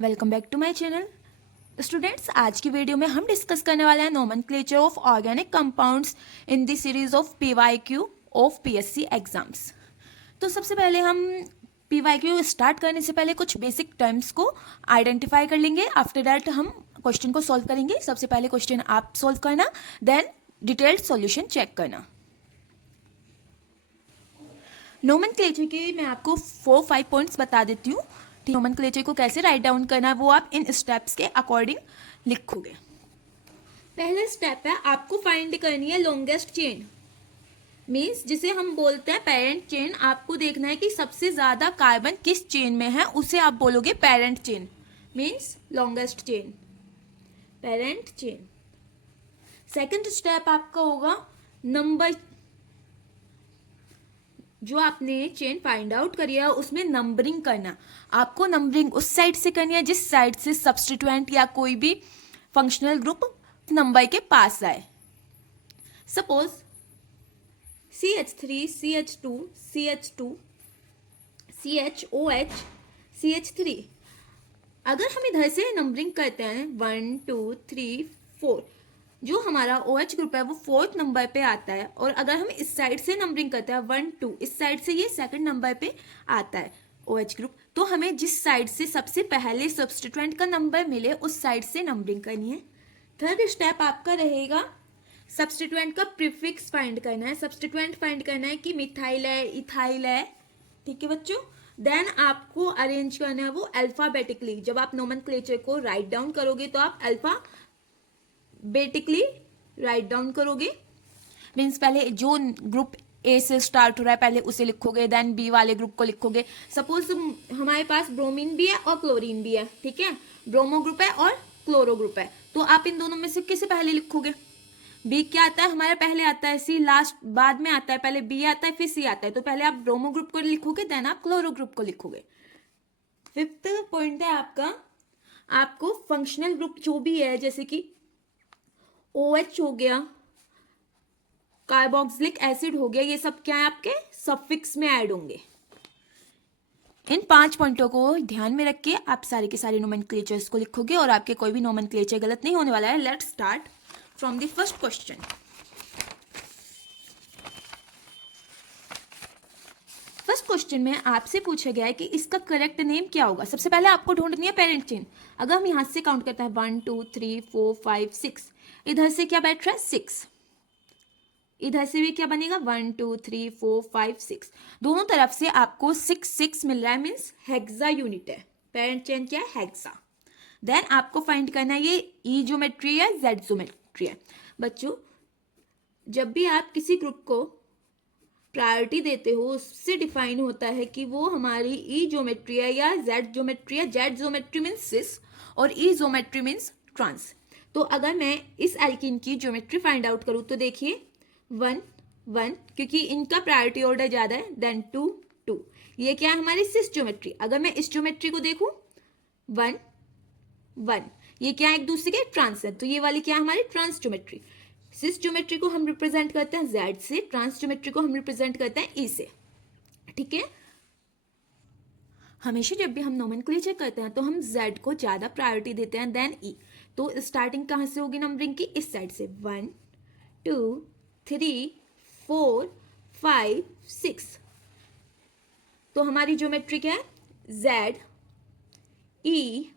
Welcome back to my channel students. आज की video में हम डिस्कस करने वाले हैं nomenclature of organic compounds in the series of PYQ of PSC exams. तो सबसे पहले हम पीवाईक्यू स्टार्ट करने से पहले कुछ बेसिक टर्म्स को आइडेंटिफाई कर लेंगे। आफ्टर दैट हम क्वेश्चन को सॉल्व करेंगे। सबसे पहले क्वेश्चन आप सॉल्व करना, देन डिटेल्ड सॉल्यूशन चेक करना। नोमेनक्लेचर के मैं आपको 4-5 पॉइंट्स बता देती हूँ। नोमेनक्लेचर को कैसे राइट डाउन करना है वो आप इन स्टेप्स के अकॉर्डिंग लिखोगे। पहला स्टेप है, आपको फाइंड करनी है लॉन्गेस्ट चेन, मीन्स जिसे हम बोलते हैं पेरेंट चेन। आपको देखना है कि सबसे ज्यादा कार्बन किस चेन में है, उसे आप बोलोगे parent chain, means longest chain, parent chain. Second step आपका होगा नंबर, जो आपने चेन फाइंड आउट करी है उसमें नंबरिंग करना। आपको नंबरिंग उस साइड से करनी है जिस साइड से सब्स्टिट्यूएंट या कोई भी फंक्शनल ग्रुप नंबर के पास आए। Suppose CH3, CH2, CH2, CHOH, CH3। अगर हम इधर से नंबरिंग करते हैं 1 2 3 4, जो हमारा OH ग्रुप है वो 4th नंबर पे आता है। और अगर हम इस साइड से नंबरिंग करते हैं 1 2, इस साइड से ये 2nd नंबर पे आता है OH ग्रुप। तो हमें जिस साइड से सबसे पहले सब्स्टिट्यूएंट का नंबर मिले उस साइड से नंबरिंग करनी है। थर्ड स्टेप आपका रहेगा सब्स्टिट्यूएंट का प्रीफिक्स फाइंड करना है। सब्स्टिट्यूएंट फाइंड करना है कि मिथाइल है, इथाइल है, ठीक है बच्चों। देन आपको अरेंज करना है वो अल्फाबेटिकली। जब आप नोमेनक्लेचर को राइट डाउन करोगे तो आप अल्फाबेटिकली राइट डाउन करोगे, मीन्स पहले जो ग्रुप ए से स्टार्ट हो रहा है पहले उसे लिखोगे, देन बी वाले ग्रुप को लिखोगे। सपोज हमारे पास ब्रोमीन भी है और क्लोरीन भी है, ठीक है। ब्रोमो ग्रुप है और क्लोरो ग्रुप है, तो आप इन दोनों में से किसे पहले लिखोगे? बी क्या आता है हमारा, पहले आता है सी, लास्ट बाद में आता है, पहले बी आता है फिर सी आता है। तो पहले आप ब्रोमो ग्रुप को लिखोगे, देन आप क्लोरो ग्रुप को लिखोगे। फिफ्थ पॉइंट है आपका, आपको फंक्शनल ग्रुप जो भी है जैसे कि OH हो गया, कार्बोक्सिलिक एसिड हो गया, ये सब क्या है आपके सफिक्स में ऐड होंगे। इन 5 पॉइंटों को ध्यान में रख के आप सारे के सारे नोमेनक्लेचर्स को लिखोगे और आपके कोई भी नोमेनक्लेचर गलत नहीं होने वाला है। Let's start from the first question. First question में आपसे पूछा गया है कि इसका करेक्ट नेम क्या होगा। सबसे पहले आपको ढूंढनी है पेरेंट चेन। अगर हम यहां से काउंट करते हैं 1 2 3 4 5 6, इधर से क्या बैठ रहा है 6, इधर से भी क्या बनेगा 1 2 3 4 5 6, दोनों तरफ से आपको 6 6 मिल रहा है, मीन्स हेक्सा यूनिट है। पेरेंट चेन क्या है, हेक्सा। देन आपको फाइंड करना है ये ई ज्योमेट्री है, जेड ज्योमेट्री है। बच्चों जब भी आप किसी ग्रुप को प्रायोरिटी देते हो उससे डिफाइन होता है कि वो हमारी ई ज्योमेट्री है या जेड ज्योमेट्री है। जेड ज्योमेट्री मीन्स सिस और ई ज्योमेट्री मीन्स ट्रांस। तो अगर मैं इस एल्कीन की ज्योमेट्री फाइंड आउट करूं तो देखिए 1 1, क्योंकि इनका प्रायोरिटी ऑर्डर ज्यादा है, देन 2 2, ये क्या है हमारी सिस ज्योमेट्री। अगर मैं इस ज्योमेट्री को देखूं 1 1, ये क्या है एक दूसरे के ट्रांस है, तो ये वाली क्या है हमारी ट्रांस ज्योमेट्री। सिस ज्योमेट्री को हम रिप्रेजेंट करते हैं जेड से, ट्रांस ज्योमेट्री को हम रिप्रेजेंट करते हैं ई से, ठीक है। हमेशा जब भी हम नोमेनक्लेचर करते हैं तो हम जेड को ज्यादा प्रायोरिटी देते हैं देन ई। तो स्टार्टिंग कहां से होगी नंबरिंग की, इस साइड से 1 2 3 4 5 6। तो हमारी ज्योमेट्री क्या है, जेड ई,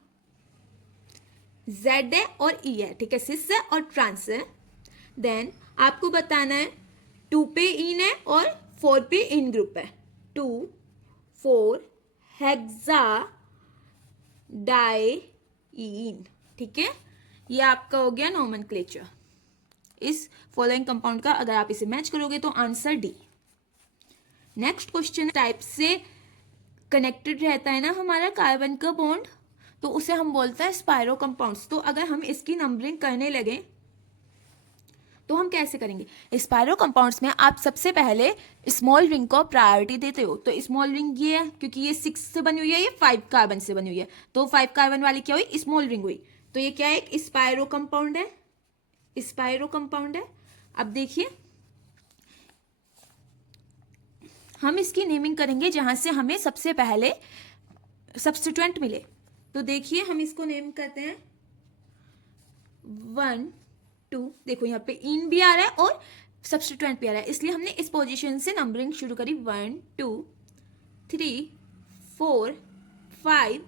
जेड है और ई है, ठीक है, सिस है और ट्रांस है। देन आपको बताना है 2 पे इन है और 4 पे इन ग्रुप है। 2 4 हेक्सा डाइइन, ठीक है। ये आपका हो गया नोमेनक्लेचर इस फॉलोइंग कंपाउंड का। अगर आप इसे मैच करोगे तो answer D. Next question type से कनेक्टेड रहता है ना हमारा कार्बन का बॉन्ड, तो उसे हम बोलते हैं स्पायरो कंपाउंड्स। तो अगर हम इसकी नंबरिंग करने लगे तो हम कैसे करेंगे। स्पायरो कंपाउंड्स में आप सबसे पहले स्मॉल रिंग को प्रायोरिटी देते हो। तो स्मॉल रिंग ये है क्योंकि ये 6 से बनी हुई है, ये 5 कार्बन से बनी हुई है, तो 5 कार्बन वाली क्या हुई, स्मॉल रिंग हुई। तो ये क्या है, एक स्पायरो कंपाउंड है, स्पायरो कंपाउंड है। अब देखिए हम इसकी नेमिंग करेंगे जहां से हमें सबसे पहले सब्स्टिट्यूएंट मिले। तो देखिए हम इसको नेम करते हैं 1 2, देखो यहाँ पे इन भी आ रहा है और सब्स्टिट्यूएंट भी आ रहा है, इसलिए हमने इस पोजीशन से नंबरिंग शुरू करी 1 2 3 4 5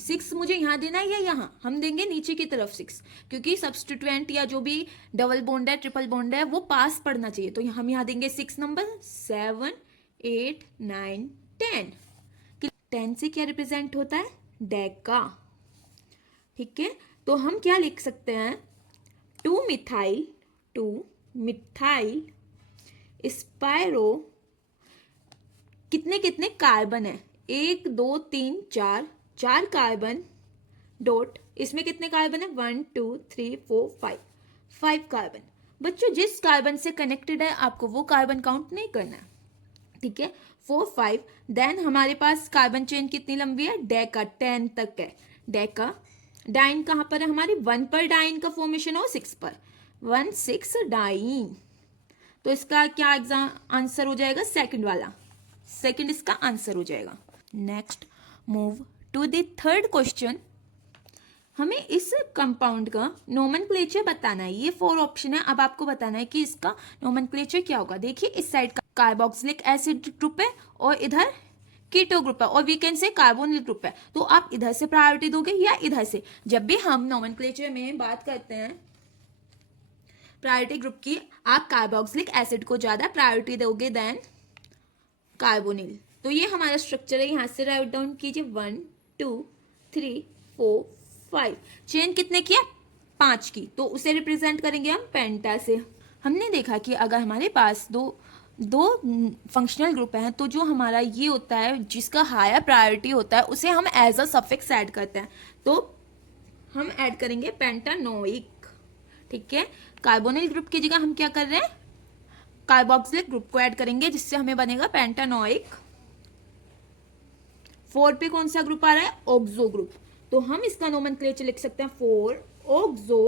6 मुझे यहाँ देना है या यहाँ, हम देंगे नीचे की तरफ 6, क्योंकि सब्स्टिट्यूएंट या जो भी डबल बॉन्ड है ट्रिपल बॉन्ड है वो पास पड़ना चाहिए, तो हम यहाँ देंगे 6 नंबर 7 8 9 10। 10 से क्या रिप्रेजेंट होता है, डेका। ठीक है, तो हम क्या लिख सकते हैं, 2 मिथाइल स्पायरो, कितने कितने कार्बन है, 1 2 3 4 कार्बन डॉट, इसमें कितने कार्बन है 1 2 3 4 5 कार्बन। बच्चों जिस कार्बन से कनेक्टेड है आपको वो कार्बन काउंट नहीं करना है, ठीक है। 4 5, देन हमारे पास कार्बन चेन कितनी लंबी है, डेका 10 तक है, डेका। डाइन कहाँ पर है हमारी, 1 पर डाइन का फॉर्मेशन हो 6 पर, 1 6 डाइन, तो इसका क्या एग्जाम आंसर हो जाएगा, सेकंड वाला, सेकंड इसका आंसर हो जाएगा। Next move to the third question. हमें इस कंपाउंड का नोमेनक्लेचर बताना है, ये 4 ऑप्शन है, अब आपको बताना है कि इसका नोमेनक्लेचर क्या होगा। देखिए इस साइड का कार्बोक्सिलिक एसिड ग्रुप है और इधर कीटो ग्रुप है और we can say carbonyl group है, तो आप इधर से प्रायोरिटी दोगे या इधर से। जब भी हम नोमेनक्लेचर में बात करते हैं प्रायोरिटी ग्रुप की, आप कार्बोक्सिलिक एसिड को ज्यादा प्रायोरिटी दोगे देन कार्बोनिल। तो ये हमारा स्ट्रक्चर है, यहाँ से राइट डाउन कीजिए 1 2 3 4 5, चेन कितने की है 5 की, तो उसे रिप्रेजेंट करेंगे हम पेंटा से। हमने देखा कि अगर हमारे पास दो फंक्शनल ग्रुप हैं तो जो हमारा ये होता है जिसका हायर प्रायोरिटी होता है उसे हम एज अ सफिक्स ऐड करते हैं, तो हम ऐड करेंगे पेंटानोइक। ठीक है, कार्बोनिल ग्रुप की जगह हम क्या कर रहे हैं, कार्बोक्सिलिक ग्रुप को ऐड करेंगे जिससे हमें बनेगा पेंटानोइक। 4 पे कौन सा ग्रुप आ रहा है, ऑक्सो ग्रुप, तो हम इसका नोमेनक्लेचर लिख सकते हैं 4 ऑक्सो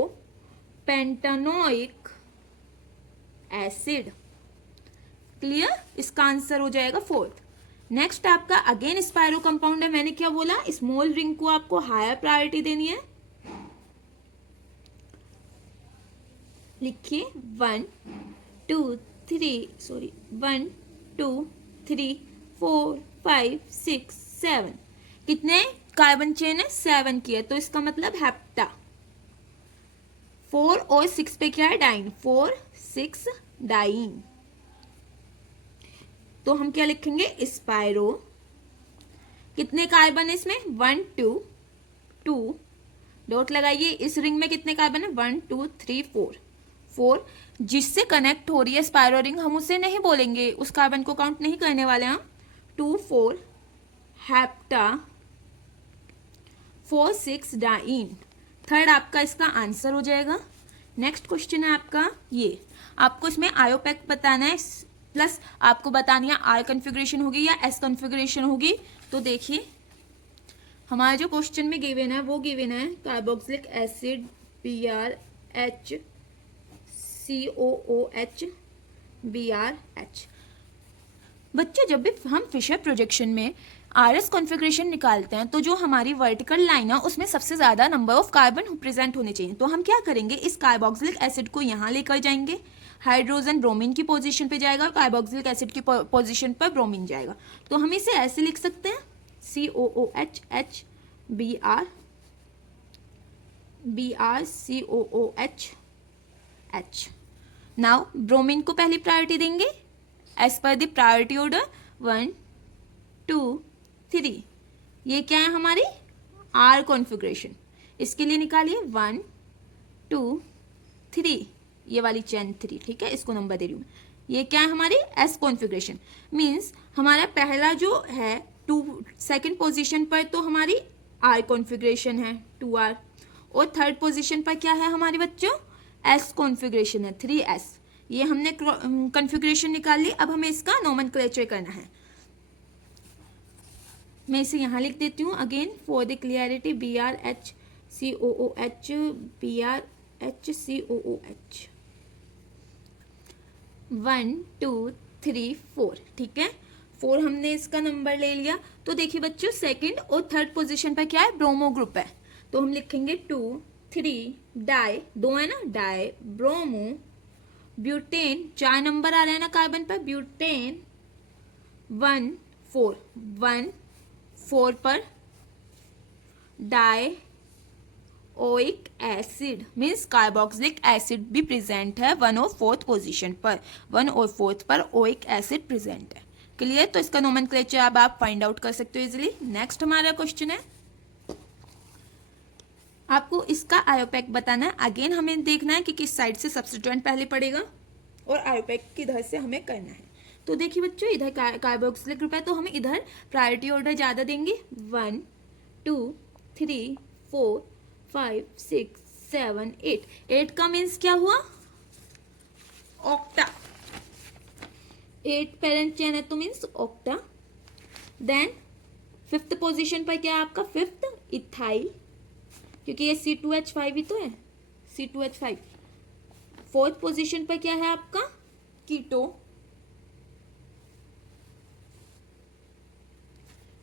पेंटानोइक एसिड। क्लियर, इसका आंसर हो जाएगा 4th। नेक्स्ट आपका अगेन स्पायरो कंपाउंड है, मैंने क्या बोला, स्मॉल रिंग को आपको हायर प्रायोरिटी देनी है। लिखिए 1 2 3 4 5 6 7, कितने कार्बन चेन है 7 की है, तो इसका मतलब हेप्टा। 4 और 6 पे क्या है, डाइन, 4 6 डाइन, तो हम क्या लिखेंगे, स्पायरो। कितने कार्बन है इसमें 1 2 2, डॉट लगाइए, इस रिंग में कितने कार्बन है 1 2 3 4, जिससे कनेक्ट हो रही है स्पायरो रिंग हम उसे नहीं बोलेंगे, उस कार्बन को काउंट नहीं करने वाले हम। 2 4 हेप्टा, 4 6 डाइन, थर्ड आपका इसका आंसर हो जाएगा। नेक्स्ट क्वेश्चन है आपका ये, आपको इसमें आयोपैक बताना है, प्लस आपको बतानी है आर कॉन्फ़िगरेशन होगी या एस कॉन्फ़िगरेशन होगी। तो देखिए हमारा जो क्वेश्चन में गिवन है वो गिवन है carboxylic acid BrH COOH BrH। बच्चे जब भी हम फिशर प्रोजेक्शन में RS कॉन्फ़िगरेशन निकालते हैं तो जो हमारी वर्टिकल लाइन है उसमें सबसे ज़्यादा नंबर ऑफ कार्बन प्रेजेंट होने चाहिए, तो हम क्या करेंगे, इस कार्बोक्सिलिक एसिड को यहाँ लेकर जाएंगे, हाइड्रोजन ब्रोमीन की पोजीशन पे जाएगा, कार्बोक्सिलिक एसिड की पोजीशन पर ब्रोमीन जाएगा, तो हम इसे ऐसे लिख सकते हैं COOH BrCOOH H। Now bromine को पहली प्रायोरिटी देंगे as per the priority order 1 2 3, ये क्या है हमारी आर कॉन्फ़िगरेशन, इसके लिए निकालिए 1 2 3, ये वाली चेन 3, ठीक है, इसको नंबर दे रही हूँ। ये क्या है हमारी एस कॉन्फ़िगरेशन, मीन्स हमारा पहला जो है 2 सेकेंड पोजीशन पर तो हमारी आर कॉन्फ़िगरेशन है 2R, और थर्ड पोजीशन पर क्या है हमारे बच्चों, एस कॉन्फ़िगरेशन है 3S। ये हमने कॉन्फ़िगरेशन निकाल ली, अब हमें इसका नोमेनक्लेचर करना है। मैं इसे यहाँ लिख देती हूँ again for the clarity, BrH COOH BrH COOH 1 2 3 4, ठीक है। 4 हमने इसका नंबर ले लिया। तो देखिए बच्चों, सेकंड और थर्ड पोजीशन पर क्या है, ब्रोमो ग्रुप है। तो हम लिखेंगे 2 3 डाई, 2 है ना, डाई ब्रोमो ब्यूटेन, 4 नंबर आ रहा है ना कार्बन पर, ब्यूटेन 1 4 1 4 पर die oic acid means carboxylic acid भी प्रेजेंट है 1 और 4th पोजीशन पर, 1 और 4th पर ओइक एसिड प्रेजेंट है। क्लियर? तो इसका नोमेनक्लेचर अब आप फाइंड आउट कर सकते हो इजीली। नेक्स्ट हमारा क्वेश्चन है, आपको इसका आयोपैक बताना है। अगेन हमें देखना है कि किस साइड से सब्स्टिट्यूएंट पहले पड़ेगा और आयोपैक किधर से हमें करना है। तो देखिए बच्चों, इधर कार्बोक्सिलिक ग्रुप है तो हम इधर प्रायोरिटी ऑर्डर ज़्यादा देंगे, 1 2 3 4 5 6 7 8। 8 का मीन्स क्या हुआ, ऑक्टा। 8 पेरेंट चेन है तो means octa. Then 5th position पर क्या है आपका, 5th इथाइल, क्योंकि ये C2H5 ही तो है, C2H5। 4th पोजीशन पर क्या है आपका, कीटो,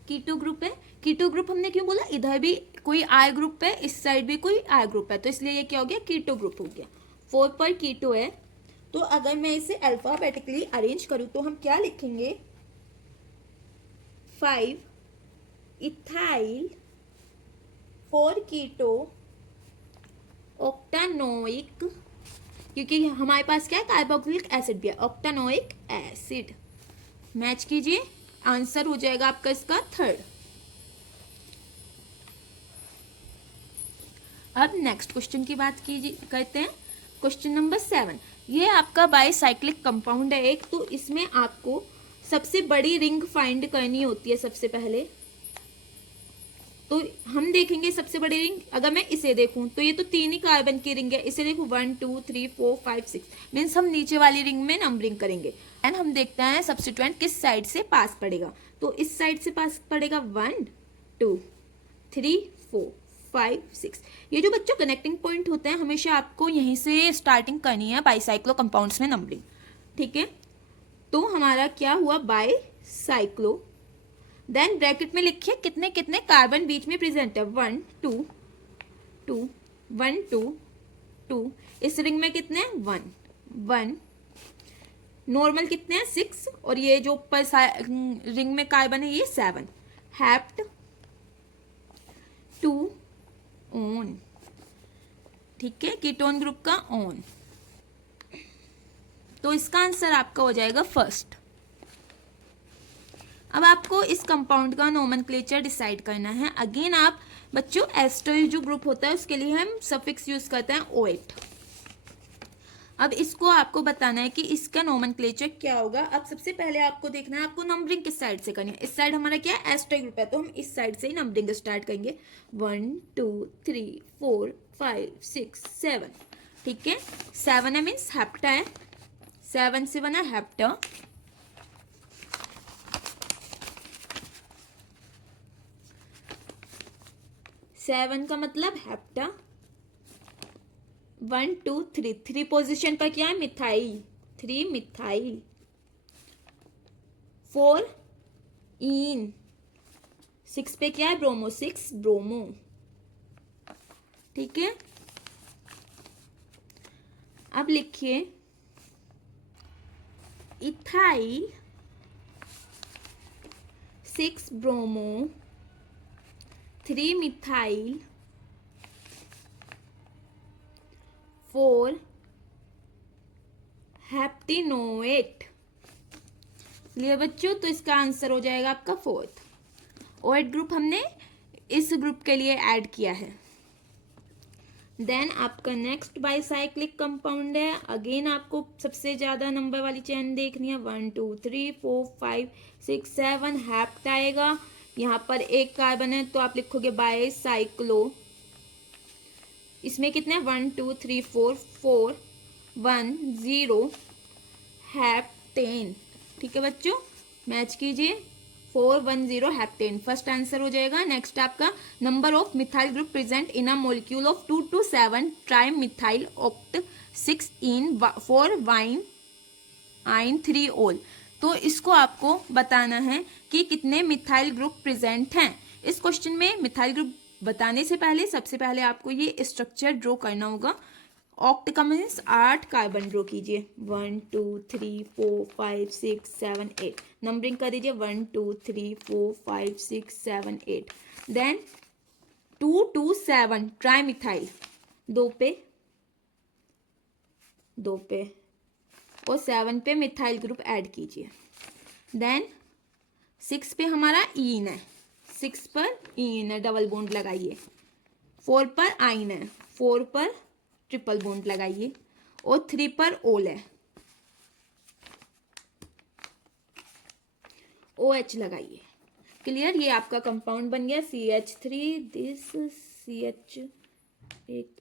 कीटो ग्रुप है। कीटो ग्रुप हमने क्यों बोला, इधर भी कोई आई ग्रुप है, इस साइड भी कोई आई ग्रुप है, तो इसलिए ये क्या हो गया, कीटो ग्रुप हो गया। 4 पर कीटो है। तो अगर मैं इसे अल्फाबेटिकली अरेंज करूं तो हम क्या लिखेंगे, 5 इथाइल 4 कीटो ऑक्टानोइक, क्योंकि हमारे पास क्या है, कार्बोक्सिलिक एसिड भी है, ऑक्टानोइक एसिड। मैच कीजिए, आंसर हो जाएगा आपका इसका 3rd। अब नेक्स्ट क्वेश्चन की बात करते हैं। क्वेश्चन नंबर 7, ये आपका बाईसाइक्लिक कंपाउंड है एक, तो इसमें आपको सबसे बड़ी रिंग फाइंड करनी होती है सबसे पहले। तो हम देखेंगे सबसे बड़ी रिंग, अगर मैं इसे देखूं तो ये तो 3 ही कार्बन की रिंग है, इसे देखूं 1 2 3 4 5 6, मीन्स हम नीचे वाली रिंग में नंबरिंग करेंगे। एंड हम देखते हैं सब्स्टिट्यूएंट किस साइड से पास पड़ेगा। तो इस साइड से पास पड़ेगा 1 2 3 4 5 6। ये जो बच्चों कनेक्टिंग पॉइंट होते हैं, हमेशा आपको यहीं से स्टार्टिंग करनी है बाईसाइक्लो कंपाउंड्स में नंबरिंग, ठीक है। तो हमारा क्या हुआ, बाईसाइक्लो। देन ब्रैकेट में लिखिए कितने कितने कार्बन बीच में प्रेजेंट है, 1 2 2 1 2 2। इस रिंग में कितने हैं, 1 1। नॉर्मल कितने हैं, 6, और ये जो ऊपर रिंग में कार्बन है ये 7। हैप्ट 2 ओन, ठीक है, कीटोन ग्रुप का ओन। तो इसका आंसर आपका हो जाएगा 1st। अब आपको इस कंपाउंड का नोमेनक्लेचर डिसाइड करना है। अगेन आप बच्चों, एस्टर जो ग्रुप होता है उसके लिए हम सफिक्स यूज करते हैं OH। अब इसको आपको बताना है कि इसका नोमेनक्लेचर क्या होगा। अब सबसे पहले आपको देखना है आपको नंबरिंग किस साइड से करनी है। इस साइड हमारा क्या है, एस्टर ग्रुप है, तो हम इस साइड से ही नंबरिंग स्टार्ट करेंगे, 1 2 3 4 5 6 7, ठीक है। 7 है मीन्स हेप्टा है, 7 से बना हेप्टा। सेवन का मतलब हेप्टा। 1 2 3, 3 पोजीशन पर क्या है, मिथाइल, 3 मिथाइल। 4 इन, 6 पे क्या है, ब्रोमो, 6 ब्रोमो, ठीक है। अब लिखिए इथाइल 6 ब्रोमो 3 मिथाइल 4 हेप्टिनोएट। लिए बच्चों, तो इसका आंसर हो जाएगा आपका 4th। OH ग्रुप हमने इस ग्रुप के लिए ऐड किया है। देन आपका नेक्स्ट बाईसाइक्लिक कंपाउंड है। अगेन आपको सबसे ज्यादा नंबर वाली चेन देखनी है, 1 2 3 4 5 6 7 हेप्ट आएगा। यहाँ पर एक कार्बन है तो आप लिखोगे बाईसाइक्लो। इसमें कितने, 1 2 3 4 4 1 0 हेप्टेन, ठीक है बच्चों, मैच कीजिए, 4 1 0 हेप्टेन फर्स्ट आंसर हो जाएगा। नेक्स्ट आपका number of methyl group present in a molecule of 2 to 7 tri methyl oct 6 in 4 wine आइन 3 ओल। तो इसको आपको बताना है कि कितने मिथाइल ग्रुप प्रेजेंट हैं। इस क्वेश्चन में मिथाइल ग्रुप बताने से पहले सबसे पहले आपको ये स्ट्रक्चर ड्रॉ करना होगा। ऑक्ट का मीन्स 8 कार्बन ड्रॉ कीजिए, 1 2 3 4 5 6 7 8, नंबरिंग कर दीजिए 1 2 3 4 5 6 7 8। देन 2 2 7 ट्राई मिथाइल, 2 पे और 7 पे मिथाइल ग्रुप ऐड कीजिए। देन 6 पे हमारा ईन है, 6 पर ईन है, डबल बॉन्ड लगाइए। 4 पर आइन है, 4 पर ट्रिपल बॉन्ड लगाइए और 3 पर ओल है, OH लगाइए। क्लियर, ये आपका कंपाउंड बन गया CH3, दिस CH एक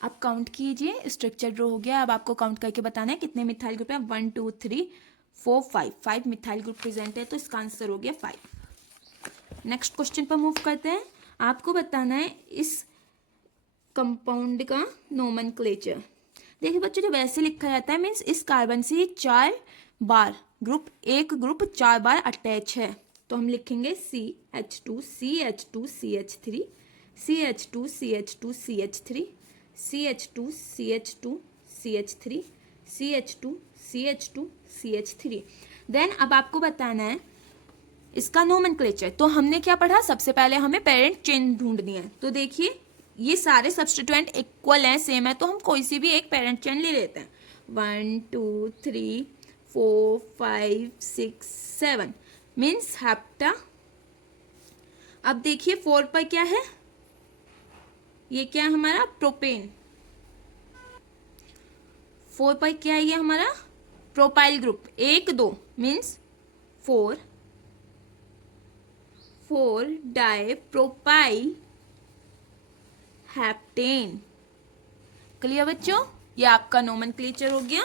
आप काउंट कीजिए, स्ट्रक्चर ड्रॉ हो गया। अब आपको काउंट करके बताना है कितने मिथाइल ग्रुप है। 1 2 3 4 5 मिथाइल ग्रुप प्रेजेंट है, तो इसका आंसर हो गया 5। नेक्स्ट क्वेश्चन पर मूव करते हैं। आपको बताना है इस कंपाउंड का नोमेनक्लेचर। देखिए बच्चों, जब ऐसे लिखा जाता है मीन्स इस कार्बन से 4 बार एक ग्रुप 4 बार अटैच है, तो हम लिखेंगे CH2 CH2 CH3 CH2 CH2 CH3 CH2 CH2 CH3 CH2 CH2 CH3। Then अब आपको बताना है इसका नोमेनक्लेचर। तो हमने क्या पढ़ा, सबसे पहले हमें पेरेंट चेन ढूंढनी है। तो देखिए ये सारे सब्स्टिट्यूएंट इक्वल हैं, सेम है, तो हम कोई सी भी एक पेरेंट चेन ले लेते हैं। 1 2 3 4 5 6 7 मीन्स हेप्टा। अब देखिए 4 पर क्या है, ये क्या है हमारा प्रोपेन। 4 पर क्या है, ये हमारा propyl group. 1 2 means 4 dipropyl heptane. Clear बच्चों, ये आपका नोमेनक्लेचर हो गया।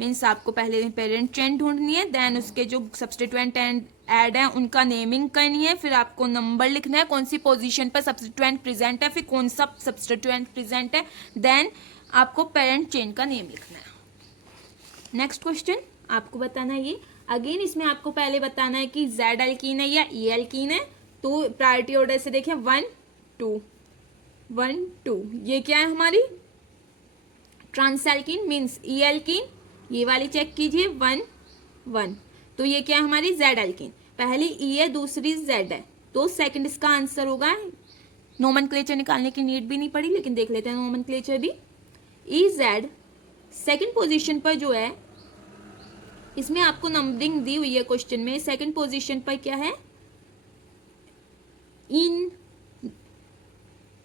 मीन्स आपको पहले पेरेंट चेन ढूंढनी है, देन उसके जो सब्स्टिट्यूएंट ऐड है उनका नेमिंग करनी है, फिर आपको नंबर लिखना है कौन सी पोजीशन पर सब्स्टिट्यूएंट प्रेजेंट है, फिर कौन सा सब्स्टिट्यूएंट प्रेजेंट है, देन आपको पेरेंट चेन का नेम लिखना है। नेक्स्ट क्वेश्चन आपको बताना है ये। अगेन इसमें आपको पहले बताना है कि जेड एल्कीन है या ई एल्कीन है। तो प्रायोरिटी ऑर्डर से देखें 1 2 1 2, ये क्या है हमारी trans alkene means E alkene. ये वाली चेक कीजिए 1 1, तो ये क्या है हमारी जेड एल्कीन। पहली ई है, दूसरी जेड है, तो सेकंड इसका आंसर होगा। नोमेनक्लेचर निकालने की नीड भी नहीं पड़ी, लेकिन देख लेते हैं नोमेनक्लेचर भी। ई जेड सेकंड पोजीशन पर जो है, इसमें आपको नंबरिंग दी हुई है क्वेश्चन में। सेकंड पोजीशन पर क्या है, इन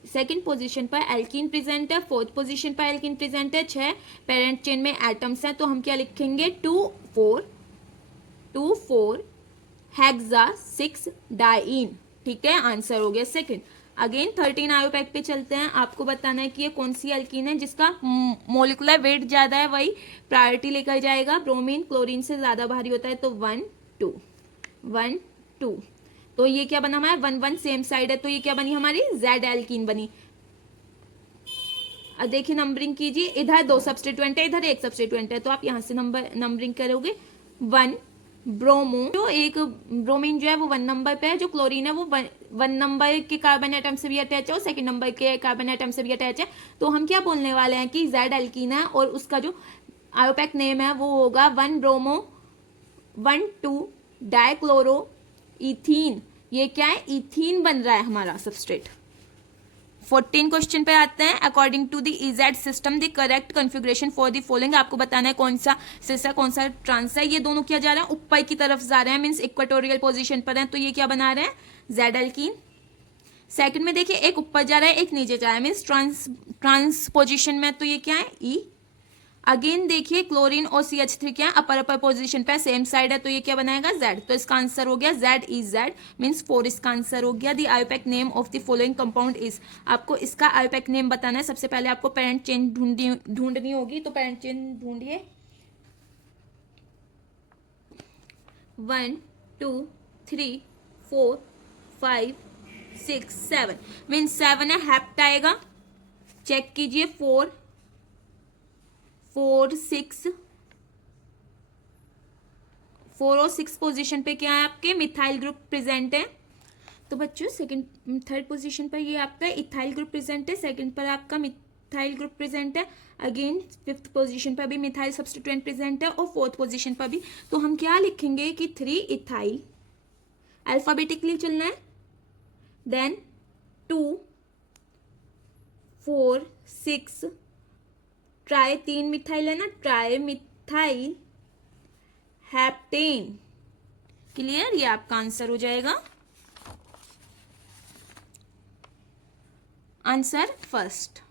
सेकंड पोजीशन पर एल्कीन प्रेजेंट है, फोर्थ पोजीशन पर एल्कीन प्रेजेंट है, 6 पेरेंट चेन में एटम्स हैं, तो हम क्या लिखेंगे 2 4 हेक्सा 6 डाइन। ठीक है, आंसर हो गया सेकंड। अगेन 13 आयोपैक पे चलते हैं। आपको बताना है कि ये कौन सी एल्कीन है जिसका मोलिकुलर वेट ज्यादा है, वही प्रायोरिटी लेकर जाएगा। ब्रोमीन क्लोरीन से ज्यादा भारी होता है, तो 1 2। तो ये क्या बना हमारा 1 1 सेम साइड है, तो ये क्या बनी हमारी जेड एल्कीन बनी। अब देखिए नंबरिंग कीजिए, इधर 2 सब्स्टिट्यूएंट है, इधर 1 सब्स्टिट्यूएंट है, तो आप यहां से नंबरिंग करोगे। 1 ब्रोमो, जो एक ब्रोमीन जो है वो 1 नंबर पे है, जो क्लोरीन है वो 1 नंबर के कार्बन एटम से भी अटैच है और सेकंड नंबर के कार्बन एटम से भी अटैच है। तो हम क्या बोलने वाले हैं कि जेड एल्कीन है और उसका जो आयोपैक नेम है वो होगा 1 ब्रोमो 1 2 डाइक्लोरो इथीन। ये क्या है, इथीन बन रहा है हमारा सबस्ट्रेट। 14 क्वेश्चन पे आते हैं। According to the E Z system the correct configuration for the following. आपको बताना है कौन सा सिस है कौन सा ट्रांस है। ये दोनों क्या जा रहे हैं, ऊपर की तरफ जा रहे हैं, मीन्स इक्वेटोरियल पोजीशन पर है, तो ये क्या बना रहे हैं जेड एल्कीन। सेकंड में देखिए एक ऊपर जा रहा है एक नीचे जा रहा है, मीन्स ट्रांस पोजीशन में, तो ये क्या है ई। अगेन देखिए क्लोरीन और CH3 क्या है, अपर पोजीशन पे सेम साइड है, तो ये क्या बनाएगा जेड। तो इसका आंसर हो गया जेड इज जेड मीन्स 4 इसका आंसर हो गया। The IUPAC name of the following compound is. आपको इसका आयोपैक नेम बताना है। सबसे पहले आपको पेरेंट चेन ढूंढनी होगी, तो पेरेंट चेन ढूंढिए। 1 2 3 4 5 6 7 मीन 7 है, हेप्ट आएगा, चेक कीजिए 4 4 6 4 और 6 पोजीशन पे क्या है आपके मिथाइल ग्रुप प्रेजेंट है। तो बच्चों सेकंड थर्ड पोजीशन पर ये आपका इथाइल ग्रुप प्रेजेंट है, सेकंड पर आपका मिथाइल ग्रुप प्रेजेंट है, अगेन फिफ्थ पोजीशन पर भी मिथाइल सब्स्टिट्यूएंट प्रेजेंट है और फोर्थ पोजीशन पर भी। तो हम क्या लिखेंगे कि 3 इथाइल, अल्फाबेटिकली चलना है, देन 2 4 6 ट्राई 3 मिथाइल है ना, ट्राई मिथाइल हेप्टेन। क्लियर, ये आपका आंसर हो जाएगा, आंसर फर्स्ट।